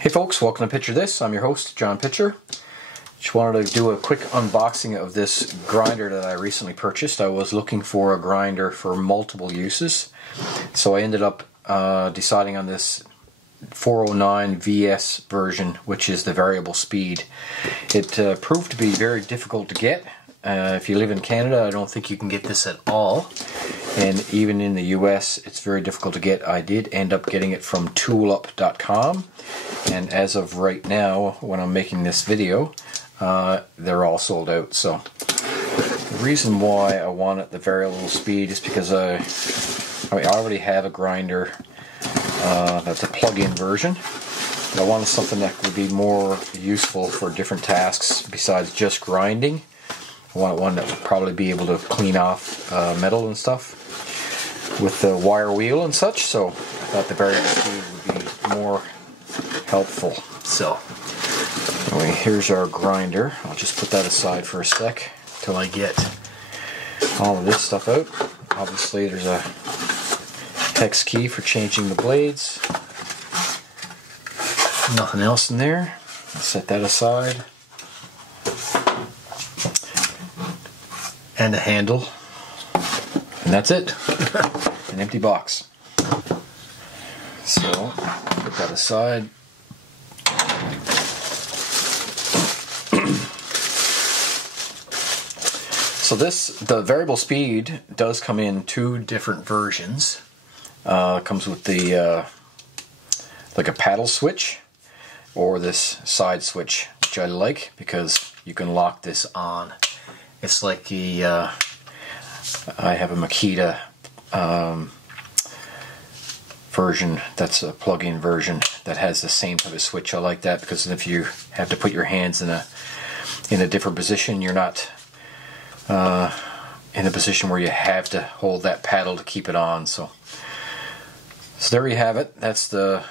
Hey folks, welcome to Picture This. I'm your host, John Pitcher. Just wanted to do a quick unboxing of this grinder that I recently purchased. I was looking for a grinder for multiple uses, so I ended up deciding on this 409 VS version, which is the variable speed. It proved to be very difficult to get. If you live in Canada, I don't think you can get this at all. And even in the US, it's very difficult to get. I did end up getting it from toolup.com. And as of right now, when I'm making this video, they're all sold out. So the reason why I wanted the variable speed is because I already have a grinder that's a plug-in version. But I wanted something that would be more useful for different tasks besides just grinding. I wanted one that would probably be able to clean off metal and stuff with the wire wheel and such. So I thought the variable speed would be more helpful. So anyway, here's our grinder. I'll just put that aside for a sec till I get all of this stuff out. Obviously there's a hex key for changing the blades. Nothing else in there. I'll set that aside. And a handle. And that's it. An empty box. So put that aside. So the variable speed does come in two different versions. It comes with the like a paddle switch or this side switch, which I like because you can lock this on. It's like the I have a Makita version that's a plug-in version that has the same type of switch. I like that because if you have to put your hands in a different position, you're not in a position where you have to hold that paddle to keep it on. So there you have it. That's the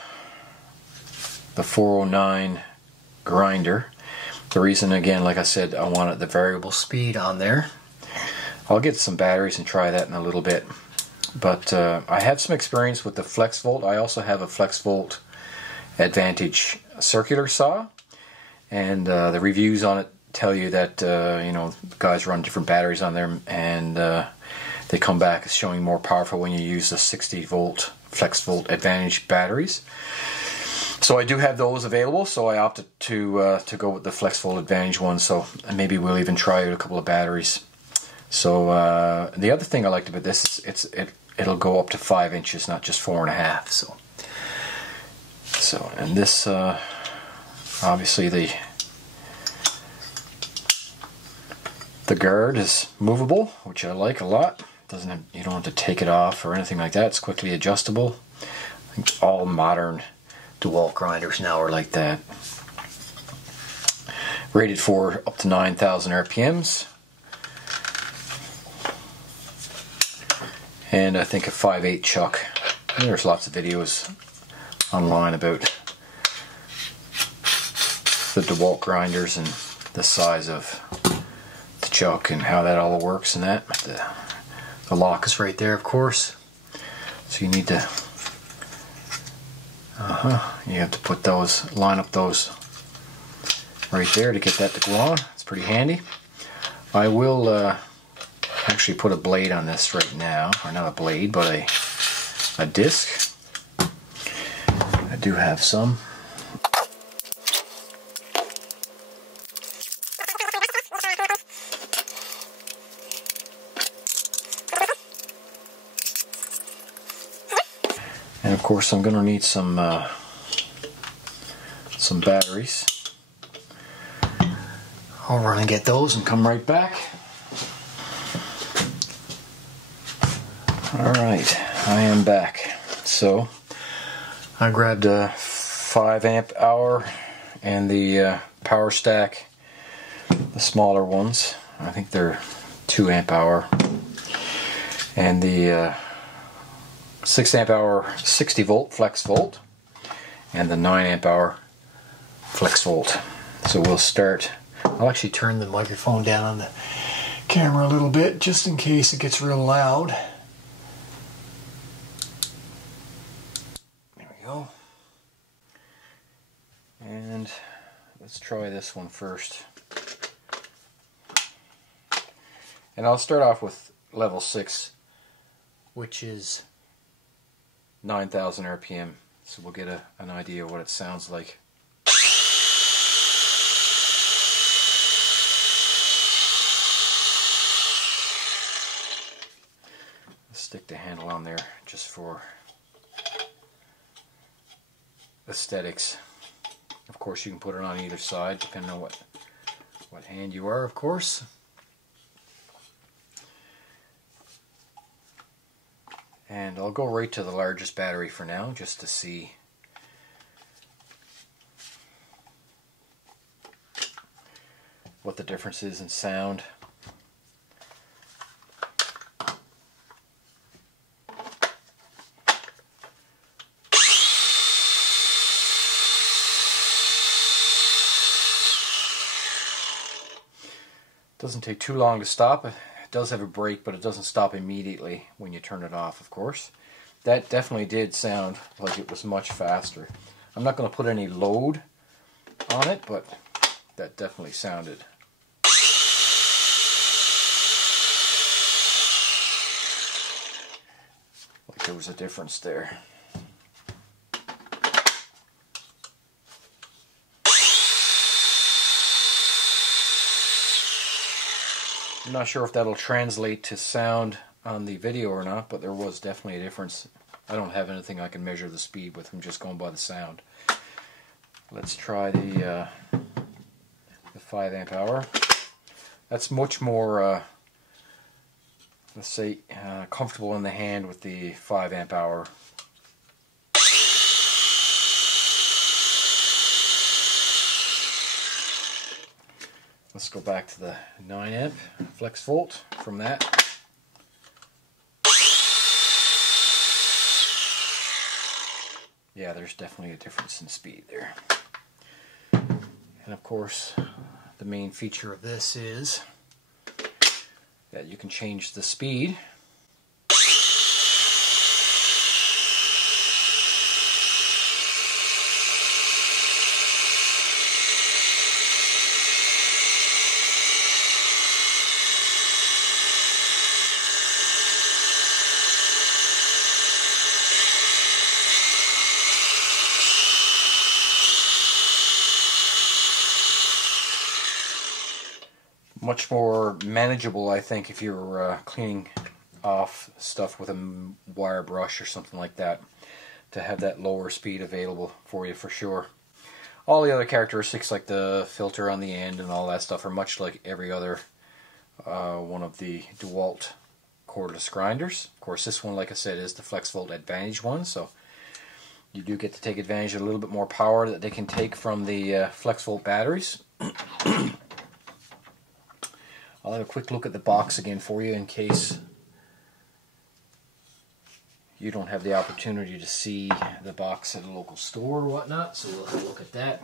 409 grinder. The reason, again, like I said, I wanted the variable speed on there. I'll get some batteries and try that in a little bit. But I have some experience with the FlexVolt. I also have a FlexVolt Advantage circular saw, and the reviews on it tell you that you know, guys run different batteries on there, and they come back as showing more powerful when you use the 60 volt FlexVolt Advantage batteries. So I do have those available, so I opted to go with the FlexVolt Advantage one. So maybe we'll even try out a couple of batteries. So the other thing I liked about this is it'll go up to 5 inches, not just 4.5. So and this obviously the guard is movable, which I like a lot. You don't have to take it off or anything like that. It's quickly adjustable. I think all modern Dewalt grinders now are like that. Rated for up to 9,000 RPMs. And I think a 5/8 chuck. And there's lots of videos online about the Dewalt grinders and the size of the chuck and how that all works and that. The lock is right there, of course. So you need to you have to put those, line up those right there to get that to go on. It's pretty handy. I will actually put a blade on this right now, or not a blade, but a disc. I do have some. And of course I'm going to need some batteries. I'll run and get those and come right back. Alright, I am back. So I grabbed a 5 amp hour and the power stack, the smaller ones. I think they're 2 amp hour. And the 6 amp hour 60 volt FlexVolt and the 9 amp hour FlexVolt. So we'll start. I'll actually turn the microphone down on the camera a little bit just in case it gets real loud. There we go. And let's try this one first. And I'll start off with level 6, which is 9,000 RPM. So we'll get an idea of what it sounds like. Let's stick the handle on there just for aesthetics. Of course, you can put it on either side, depending on what hand you are, of course. And I'll go right to the largest battery for now, just to see what the difference is in sound. Doesn't take too long to stop. It does have a brake, but it doesn't stop immediately when you turn it off, of course. That definitely did sound like it was much faster. I'm not going to put any load on it, but that definitely sounded. Like there was a difference there. I'm not sure if that'll translate to sound on the video or not, but there was definitely a difference. I don't have anything I can measure the speed with. I'm just going by the sound. Let's try the 5 amp hour. That's much more, let's say, comfortable in the hand with the 5 amp hour. Let's go back to the 9 amp flex volt from that. Yeah, there's definitely a difference in speed there. And of course, the main feature of this is that you can change the speed. Much more manageable, I think, if you're cleaning off stuff with a wire brush or something like that, to have that lower speed available for you for sure. All the other characteristics like the filter on the end and all that stuff are much like every other one of the Dewalt cordless grinders. Of course, this one, like I said, is the FlexVolt Advantage one, so you do get to take advantage of a little bit more power that they can take from the FlexVolt batteries. I'll have a quick look at the box again for you in case you don't have the opportunity to see the box at a local store or whatnot, so we'll have a look at that.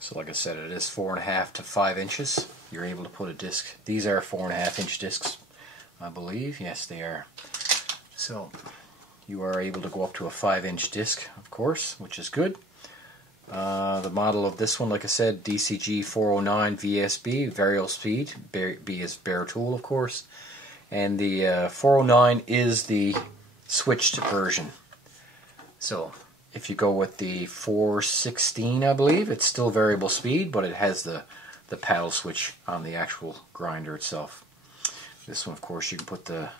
So like I said, it is 4.5 to 5 inches. You're able to put a disc. These are 4.5 inch discs, I believe. Yes, they are. So you are able to go up to a 5 inch disc, of course, which is good. The model of this one, like I said, DCG409VSB, variable speed. B is bare tool, of course. And the 409 is the switched version. So if you go with the 416, I believe, it's still variable speed, but it has the paddle switch on the actual grinder itself. This one, of course, you can put that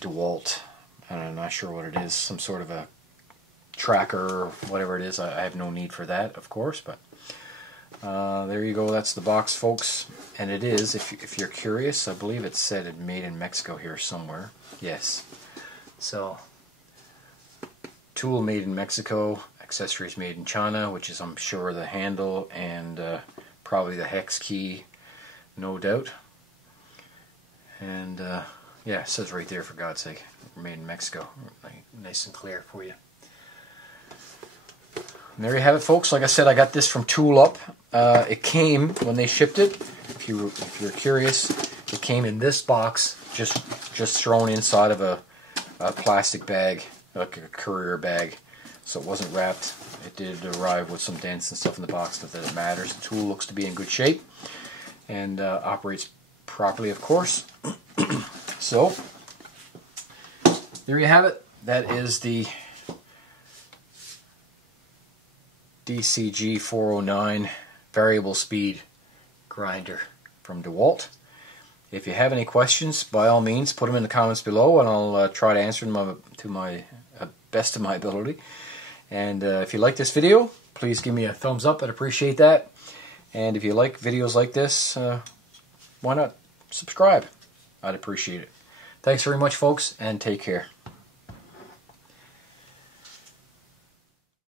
Dewalt, I'm not sure what it is, some sort of a tracker or whatever it is. I have no need for that, of course, but there you go. That's the box, folks. And it is, if you're curious, I believe it said it made in Mexico here somewhere. Yes. So, tool made in Mexico, accessories made in China, which is, I'm sure, the handle and probably the hex key, no doubt. And yeah, it says right there, for God's sake, made in Mexico. Nice and clear for you. And there you have it, folks. Like I said, I got this from Tool Up. It came when they shipped it. If you're curious, It came in this box, just thrown inside of a plastic bag, like a courier bag, so it wasn't wrapped. It did arrive with some dents and stuff in the box, not that it matters. The tool looks to be in good shape and operates properly, of course. So there you have it. That is the DCG409 variable speed grinder from Dewalt. If you have any questions, by all means put them in the comments below, and I'll try to answer them to my best of my ability. And if you like this video, please give me a thumbs up. I'd appreciate that. And if you like videos like this, why not subscribe? I'd appreciate it. Thanks very much, folks, and take care.